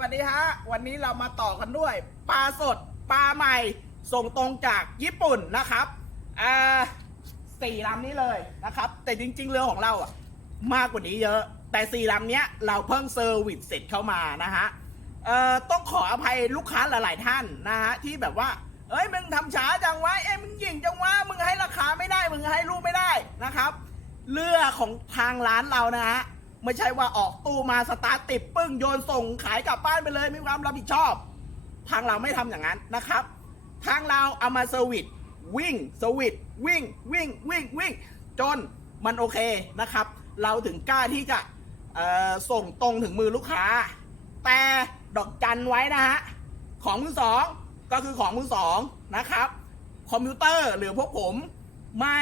วัสดีฮะ วันนี้เรามาต่อกันด้วย ปลาสดปลาใหม่ ส่งตรงจากญี่ปุ่นนะครับอ่าสี่ลำนี้เลยนะครับ แต่จริง ๆ เรือของเราอะมากกว่านี้เยอะ แต่สี่ลำเนี้ยเราเพิ่งเซอร์วิสเสร็จเข้ามานะฮะเอ่อต้องขออภัยลูกค้าหลาย ๆ ท่านนะฮะที่แบบว่า เอ้ยมึงทำช้าจังวะเอ้ยมึงหยิ่งจังวะมึงให้ราคาไม่ได้มึงให้ลูกไม่ได้นะครับ เรือของทางร้านเรานะฮะ ไม่ใช่ว่าออกตู้มาสตาร์ทติดปึ้งโยนส่งขายกลับบ้านไปเลยมีความรับผิดชอบ ทางเราไม่ทำอย่างนั้นนะครับ ทางเราเอามาเซอร์วิสวิ่งเซอร์วิสวิ่งวิ่งวิ่งวิ่งจนมันโอเคนะครับ เราถึงกล้าที่จะส่งตรงถึงมือลูกค้า แต่ดอกจันไว้นะฮะของมือสองก็คือของมือสองนะครับ คอมพิวเตอร์หรือพวกผมไม่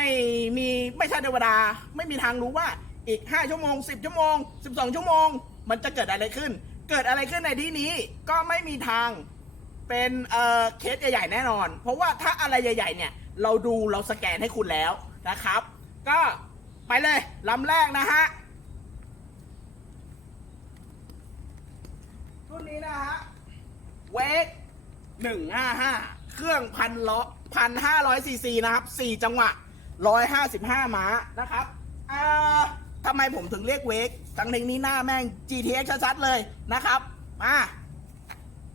มีไม่ใช่เทวดาไม่มีทางรู้ว่า อีก 5 ชั่วโมง 10 ชั่วโมง 12 ชั่วโมง มันจะเกิดอะไรขึ้น เกิดอะไรขึ้นในที่นี้ก็ไม่มีทางเป็นเอ่อเคสใหญ่ๆแน่นอน เพราะว่าถ้าอะไรใหญ่ ๆ เนี่ย เราดูเราสแกนให้คุณแล้วนะครับ ก็ไปเลยลำแรกนะฮะรุ่นนี้นะฮะเวกหนึ่งห้าห้าเครื่องพันล้อพันห้าร้อยซีซีนะครับสี่จังหวะร้อยห้าสิบห้าม้านะครับอ่า ทำไมผมถึงเรียกเวกทั้งเพลงนี้หน้าแม่ง GTX ชัดๆเลยนะครับ มา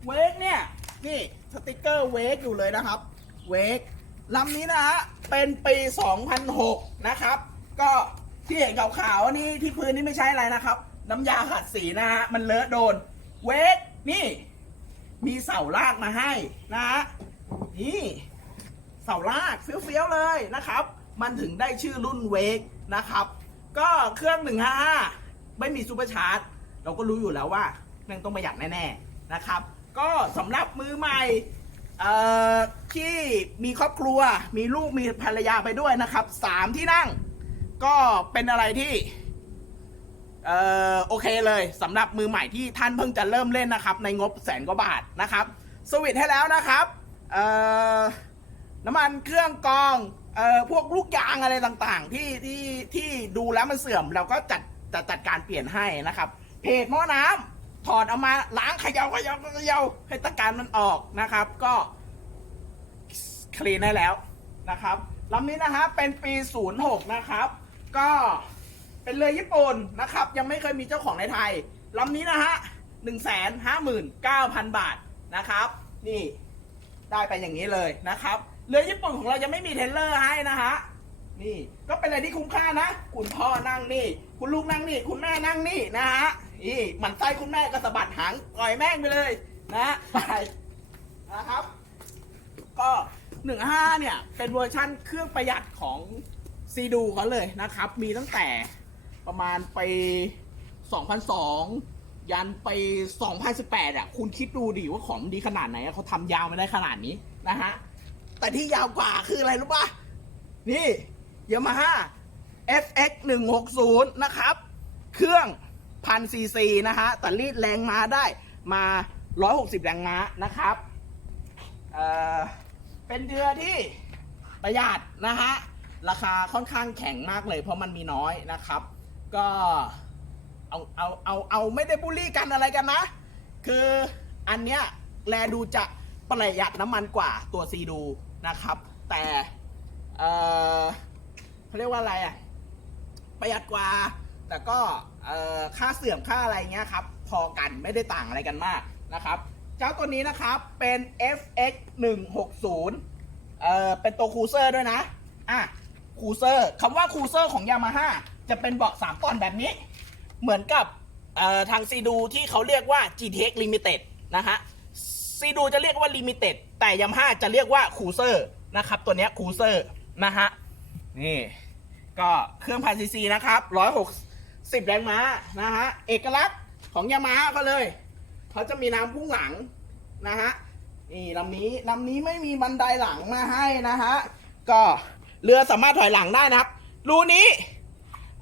เวกเนี่ย นี่สติกเกอร์เวกอยู่เลยนะครับเวกลำนี้นะฮะ เป็นปี 2006 นะครับ ก็ที่เห็นขาวๆนี่ที่พื้นนี่ไม่ใช่อะไรนะครับ น้ำยาขัดสีนะฮะ มันเลอะโดน เวกนี่ มีเสาลากมาให้นะฮะ นี่เสาลากเฟี้ยวๆเลยนะครับ มันถึงได้ชื่อรุ่นเวกนะครับ ก็เครื่อง155ไม่มีซูเปอร์ชาร์จเราก็รู้อยู่แล้วว่าแม่งต้องประหยัดแน่ๆนะครับ ก็สำหรับมือใหม่ที่มีครอบครัวมีลูกมีภรรยาไปด้วยนะครับสามที่นั่ง ก็เป็นอะไรที่เอ่อโอเคเลยสำหรับมือใหม่ที่ท่านเพิ่งจะเริ่มเล่นนะครับ ในงบแสนกว่าบาทนะครับสวิตให้แล้วนะครับเอ่อน้ำมันเครื่องกอง เอ่อพวกลูกยางอะไรต่างๆ ที่ที่ที่ดูแล้วมันเสื่อมเราก็จัดจัดจัดการเปลี่ยนให้นะครับ เพจหม้อน้ำถอดเอามาล้างเขยาเขยาเขยาให้ตะการมันออกนะครับ ก็คลีนได้แล้วนะครับลำนี้นะฮะเป็นปี 06 นะครับ ก็เป็นเรือญี่ปุ่นนะครับ ยังไม่เคยมีเจ้าของในไทยลำนี้นะฮะหนึ่งแสนห้าหมื่นเก้าพันบาทนะครับ นี่ได้ไปอย่างนี้เลยนะครับ เรือญี่ปุ่นของเรายังไม่มีเทเลอร์ให้นะฮะ นี่ก็เป็นอะไรที่คุ้มค่านะ คุณพ่อนั่งนี่ คุณลูกนั่งนี่ คุณแม่นั่งนี่นะฮะนี่หมันไส้คุณแม่ก็สะบัดหางปล่อยแม่งไปเลยนะไปนะครับ ก็หนึ่งห้าเนี่ย เป็นเวอร์ชั่นเครื่องประหยัดของซีดูเขาเลยนะครับ มีตั้งแต่ประมาณไป2002 ยันไป 2018 อะ คุณคิดดูดิว่าของมันดีขนาดไหนอะเขาทำยาวมาได้ขนาดนี้นะฮะ แต่ที่ยาวกว่าคืออะไรรู้ป่ะ นี่ยามาฮ่า FX 160นะครับ เครื่องพันซีซีนะฮะแต่รีดแรงม้าได้มา 160 แรงม้านะครับเอ่อเป็นเรือที่ประหยัดนะฮะ ราคาค่อนข้างแข็งมากเลย เพราะมันมีน้อยนะครับ ก็เอาเอาเอาเอาไม่ได้บูลลี่กันอะไรกันนะ คืออันเนี้ยแลดูจะประหยัดน้ำมันกว่าตัวซีดู นะครับ แต่เออเขาเรียกว่าอะไรอะประหยัดกว่า แต่ก็ค่าเสื่อมค่าอะไรเงี้ยครับ พอกันไม่ได้ต่างอะไรกันมากนะครับ เจ้าตัวนี้นะครับเป็น FX 160เอ่อเป็นตัวคูเซอร์ด้วยนะ อะคูเซอร์คำว่าคูเซอร์ของยามาฮ่าจะเป็นเบาะ3ตอนแบบนี้ เหมือนกับเอ่อทางซีดูที่เขาเรียกว่า GTX Limited นะฮะ ซีดูจะเรียกว่า Limited แต่ยามาฮ่าจะเรียกว่าคูเซอร์นะครับ ตัวนี้คูเซอร์นะฮะนี่ก็เครื่องพันซีซีนะครับร้อยหกสิบแรงม้านะฮะเอกลักษณ์ของยามาฮ่าเขาเลยเขาจะมีน้ำพุ่งหลังนะฮะนี่ลำนี้ลำนี้ไม่มีบันไดหลังมาให้นะฮะก็เรือสามารถถอยหลังได้นะครับ รูนี้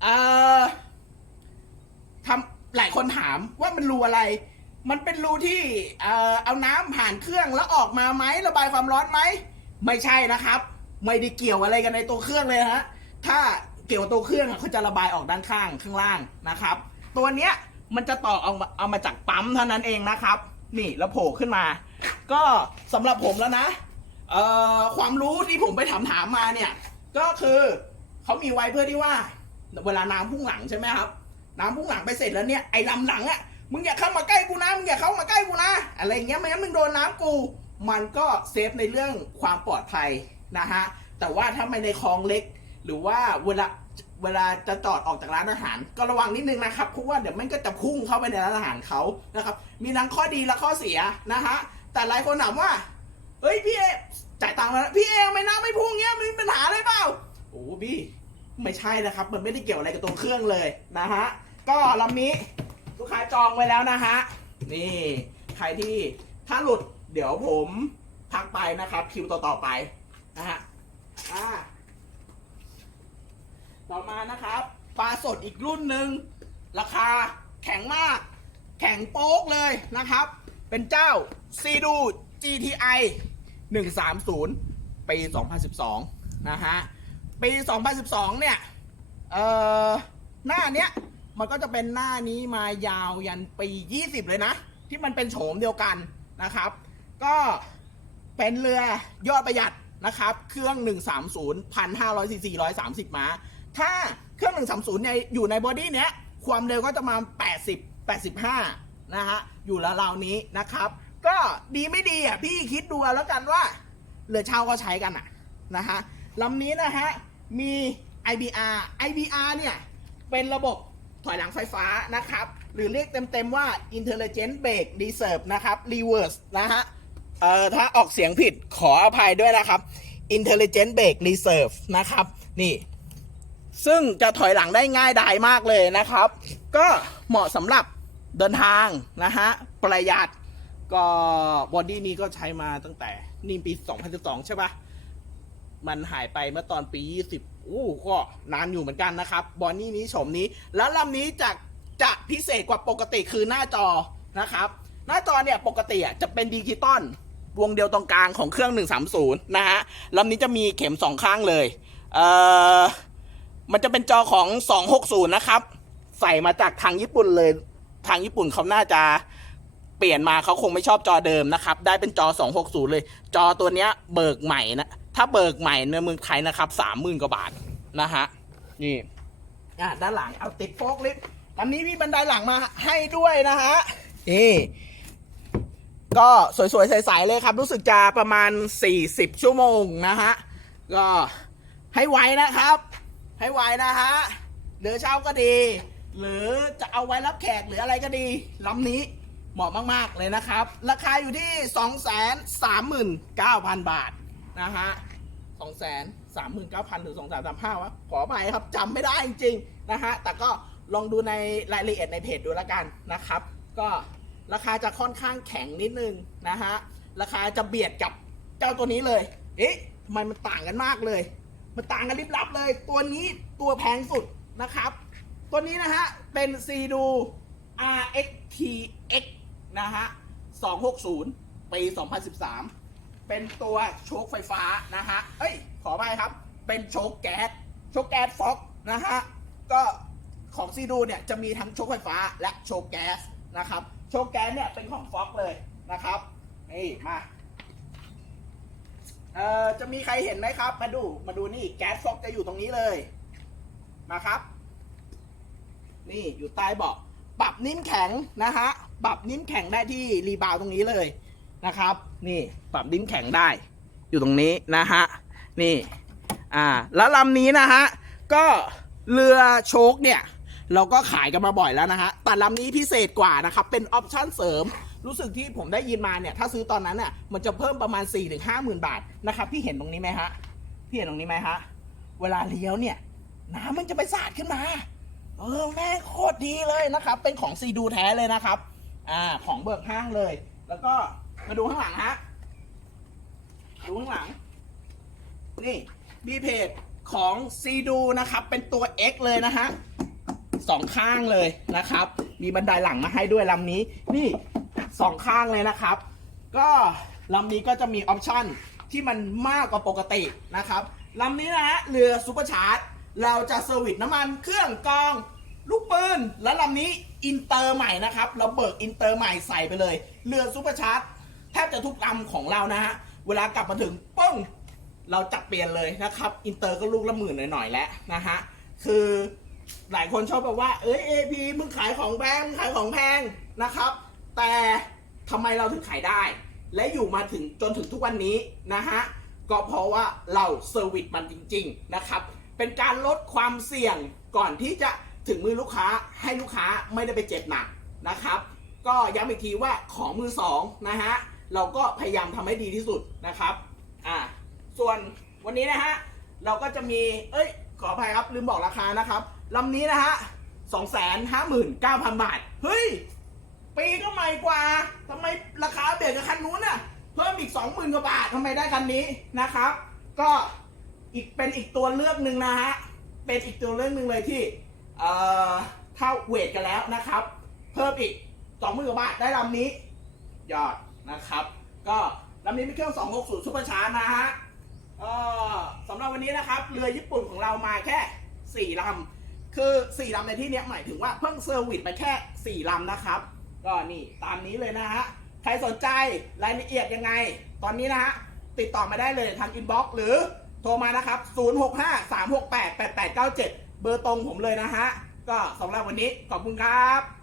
เอ่อทำหลายคนถามว่ามันรูอะไร มันเป็นรูที่เอ่อเอาน้ำผ่านเครื่องแล้วออกมาไหมระบายความร้อนไหม ไม่ใช่นะครับ ไม่ได้เกี่ยวอะไรกันในตัวเครื่องเลยนะฮะถ้าเกี่ยวกับตัวเครื่องอะเขาจะระบายออกด้านข้างข้างล่างนะครับ ตัวเนี้ยมันจะต่อเอามาเอามาจากปั๊มเท่านั้นเองนะครับ นี่แล้วโผล่ขึ้นมา ก็สำหรับผมแล้วนะเอ่อความรู้ที่ผมไปถามถามๆมาเนี่ย ก็คือเขามีไว้เพื่อที่ว่า เวลาน้ำพุ่งหลังใช่ไหมครับ น้ำพุ่งหลังไปเสร็จแล้วเนี่ยไอ้ลำหลังอะ่ะ มึงอย่าเข้ามาใกล้กูนะ มึงอย่าเข้ามาใกล้กูนะ อะไรเงี้ยไม่งั้นมึงโดนน้ำกู มันก็เซฟในเรื่องความปลอดภัยนะฮะ แต่ว่าถ้าไม่ในคลองเล็ก หรือว่าเวลาเวลาจะจอดออกจากร้านอาหาร ก็ระวังนิดนึงนะครับ เพราะว่าเดี๋ยวมันก็จะพุ่งเข้าไปในร้านอาหารเขานะครับ มีทั้งข้อดีและข้อเสียนะฮะ แต่หลายคนถามว่า เฮ้ยพี่เอจ่ายตังค์แล้วพี่เอไม่น้ำไม่พุ่งเงี้ยมีปัญหาอะไรเปล่า โอ้พี่ไม่ใช่นะครับ มันไม่ได้เกี่ยวอะไรกับตัวเครื่องเลยนะฮะ ก็ลำนี้ ลูกค้าจองไว้แล้วนะฮะ นี่ ใครที่ถ้าหลุดเดี๋ยวผมพักไปนะครับ คิวต่อๆไปนะฮะอ่าต่อมานะครับปลาสดอีกรุ่นหนึ่งราคาแข็งมาก แข็งโป๊กเลยนะครับ เป็นเจ้าซีดู GTI 130 ปี 2012 นะฮะ ปี 2012 เนี่ย เอ่อ หน้าเนี้ย มันก็จะเป็นหน้านี้มายาวยันปี 20 เลยนะ ที่มันเป็นโฉมเดียวกันนะครับ ก็เป็นเรือยอดประหยัดนะครับ เครื่อง 130 1,500ซีซี130 ม้า ถ้าเครื่อง 130เนี่ยอยู่ในบอดี้เนี้ย ความเร็วก็จะมา 80 85 นะฮะ อยู่ราวนี้นะครับ ก็ดีไม่ดีอะพี่คิดดูแล้วกันว่าเรือเช่าก็ใช้กันอะนะฮะลำนี้นะฮะ มี IBR IBR เนี่ย เป็นระบบ ถอยหลังไฟฟ้านะครับ หรือเรียกเต็มๆว่า Intelligent Brake Reserve นะครับ Reverse นะฮะเอ่อถ้าออกเสียงผิดขออภัยด้วยนะครับ Intelligent Brake Reserve นะครับ นี่ ซึ่งจะถอยหลังได้ง่ายดายมากเลยนะครับ ก็เหมาะสำหรับเดินทางนะฮะ ประหยัดก็บอดี้นี้ก็ใช้มาตั้งแต่นี่ปี 2012 ใช่ปะมันหายไปเมื่อตอนปี 20 อู้ก็นานอยู่เหมือนกันนะครับบอดี้นี้โฉมนี้ แล้วลำนี้จะจะพิเศษกว่าปกติคือหน้าจอนะครับ หน้าจอเนี่ยปกติอะจะเป็นดิจิตอลวงเดียวตรงกลางของเครื่อง 130 นะฮะลำนี้จะมีเข็มสองข้างเลยเอ่อมันจะเป็นจอของ 260 นะครับ ใส่มาจากทางญี่ปุ่นเลย ทางญี่ปุ่นเขาน่าจะเปลี่ยนมาเขาคงไม่ชอบจอเดิมนะครับ ได้เป็นจอ 260 เลย จอตัวเนี้ยเบิกใหม่นะ ถ้าเบิกใหม่ในเมืองไทยนะครับ30,000กว่าบาทนะฮะนี่อะด้านหลังเอาติดโฟกลิฟต์อันนี้มีบันไดหลังมาให้ด้วยนะฮะนี่ก็สวยๆใสๆเลยครับ รู้สึกจะประมาณ 40 ชั่วโมงนะฮะก็ให้ไวนะครับ ให้ไวนะฮะเหลือเช่าก็ดี หรือจะเอาไว้รับแขกหรืออะไรก็ดีลำนี้เหมาะมากๆเลยนะครับ ราคาอยู่ที่ 239,000 บาท นะฮะ239,000หรือ2335วะขอไปครับจำไม่ได้จริงๆนะฮะแต่ก็ลองดูในรายละเอียดในเพจดูแล้วกันนะครับ ก็ราคาจะค่อนข้างแข็งนิดนึงนะฮะราคาจะเบียดกับเจ้าตัวนี้เลย เอ๊ะทำไมมันต่างกันมากเลย มันต่างกันลิบลับเลย ตัวนี้ตัวแพงสุดนะครับ ตัวนี้นะฮะ เป็นซีดู RXTX นะฮะ 260 ปี 2013 เป็นตัวโชคไฟฟ้านะฮะ เอ้ย ขอไปครับ เป็นโชคแก๊ส โชคแก๊สฟ็อกนะฮะ ก็ของซีดูเนี่ยจะมีทั้งโชคไฟฟ้าและโชคแก๊สนะครับ โชคแก๊สเนี่ยเป็นของฟ็อกเลยนะครับ นี่มาเอ่อจะมีใครเห็นไหมครับ มาดู มาดูนี่แก๊สฟอกจะอยู่ตรงนี้เลย มาครับ นี่อยู่ใต้เบาะปรับนิ่มแข็งนะฮะ ปรับนิ่มแข็งได้ที่รีบาวตรงนี้เลย นะครับ นี่ปรับนิ่มแข็งได้ อยู่ตรงนี้นะฮะนี่อ่าแล้วลำนี้นะฮะก็เรือโชคเนี่ยเราก็ขายกันมาบ่อยแล้วนะฮะแต่ลำนี้พิเศษกว่านะครับเป็นออปชั่นเสริมรู้สึกที่ผมได้ยินมาเนี่ยถ้าซื้อตอนนั้นเนี่ยมันจะเพิ่มประมาณ4 5 0 0 0 0บาทนะครับพี่เห็นตรงนี้ไหมฮะพี่เห็นตรงนี้ไหมฮะเวลาเลี้ยวเนี่ยน้ำมันจะไปสาดขึ้นมาเออแม่โคตรดีเลยนะครับ เป็นของซีดูแท้เลยนะครับ อ่า ของเบิกห้างเลย แล้วก็ มาดูข้างหลังฮะ ดูข้างหลัง นี่มีเพจของซีดูนะครับ เป็นตัว X เลยนะฮะสองข้างเลยนะครับ มีบันไดหลังมาให้ด้วยลำนี้ นี่สองข้างเลยนะครับ ก็ลำนี้ก็จะมีออปชั่นที่มันมากกว่าปกตินะครับลำนี้นะฮะเรือซูเปอร์ชาร์จเราจะเซอร์วิสน้ำมันเครื่องกองลูกปืนและลำนี้อินเตอร์ใหม่นะครับ เราเบิกอินเตอร์ใหม่ใส่ไปเลย เรือซูเปอร์ชาร์จ ทบจะทุกลำของเรานะฮะ เวลากลับมาถึงป้องเราจับเปลี่ยนเลยนะครับ อินเตอร์ก็ลูกละหมื่นหน่อยๆแล้วนะฮะ คือหลายคนชอบแบบว่า เอ้ยเอพีมึงขายของแพงมึงขายของแพงนะครับ แต่ทำไมเราถึงขายได้ และอยู่มาถึงจนถึงทุกวันนี้นะฮะ ก็เพราะว่าเราเซอร์วิสมันจริง ๆนะครับ เป็นการลดความเสี่ยงก่อนที่จะถึงมือลูกค้าให้ลูกค้าไม่ได้ไปเจ็บหนักนะครับ ก็ย้ำอีกทีว่าของมือสองนะฮะ เราก็พยายามทำให้ดีที่สุดนะครับ อ่า ส่วนวันนี้นะฮะ เราก็จะมี เอ้ย ขออภัยครับลืมบอกราคานะครับลำนี้นะฮะสองแสนห้าหมื่นเก้าพันบาท เฮ้ย ปีก็ใหม่กว่าทำไมราคาเบียดกับคันนู้นน่ะ เพิ่มอีกสองหมื่นกว่าบาททำไมได้คันนี้นะครับ ก็อีกเป็นอีกตัวเลือกหนึ่งนะฮะ เป็นอีกตัวเลือกหนึ่งเลยที่ เอ่อเท่าเวทกันแล้วนะครับ เพิ่มอีกสองหมื่นกว่าบาทได้ลำนี้ ยอด นะครับ ก็ลำนี้มีเครื่อง 260 ซุปเปอร์ชาร์จนะฮะสำหรับวันนี้นะครับ เรือญี่ปุ่นของเรามาแค่ 4ลำ คือ 4ลำในที่นี้หมายถึงว่าเพิ่งเซอร์วิสไปแค่ 4ลำนะครับ ก็นี่ตามนี้เลยนะฮะ ใครสนใจรายละเอียดยังไง ตอนนี้นะฮะ ติดต่อมาได้เลยทางอินบ็อกซ์หรือโทรมานะครับ 065 368 8897 เบอร์ตรงผมเลยนะฮะ ก็สำหรับวันนี้ขอบคุณครับ